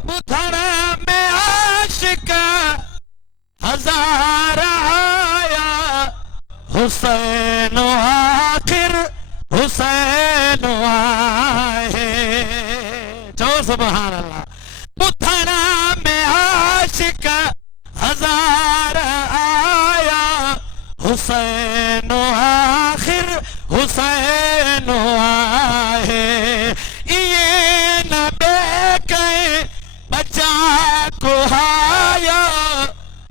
बुधण में आशिक हजार आया, हुसैन आखिर हुसैन आए। जो सुभान अल्लाह। बुधण में आशिक हजार आया, हुसैन आखिर हुसैन आए। ये नबी के बच्चा को आया,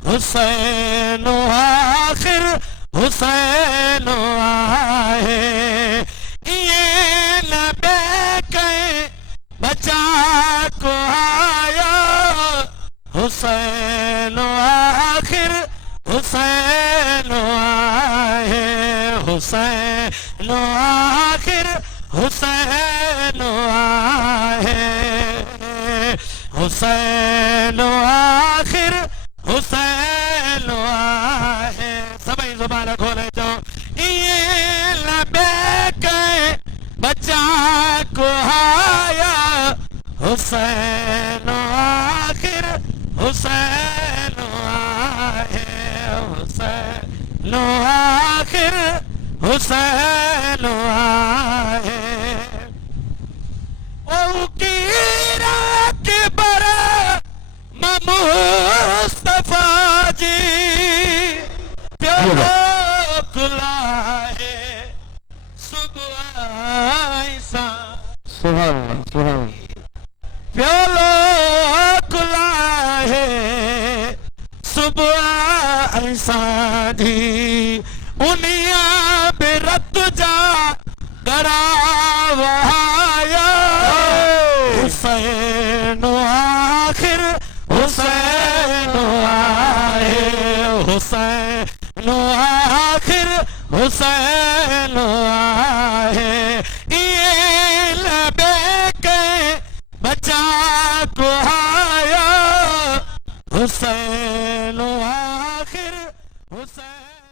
हुसैन आखिर हुसैन आए। ये नबी के बच्चा को आया, हुसैन आखिर हुसैन आए। हुसैन आखिर हुसैन आए, हुसैन आखिर हुसैन आए। सभी जुबान खोले जो। ये नबी के बच्चा को आया, हुसैन आखिर हुसैन आए। हुसैन आखिर हुसैन आए। ओ कीरा के बरा मुस्तफा जी प्यारो कुलाए सुबह ऐसा। सुभान अल्लाह, सुभान अल्लाह। प्यालो कुलाए सुबह ऐसा दी, उनिया बेरत जा गरावाया, हुसैन आखिर हुसैन आए। हुसैन आखिर हुसैन आए। ये नबी के बच्चा को आया, हुसैन आखिर हुसैन।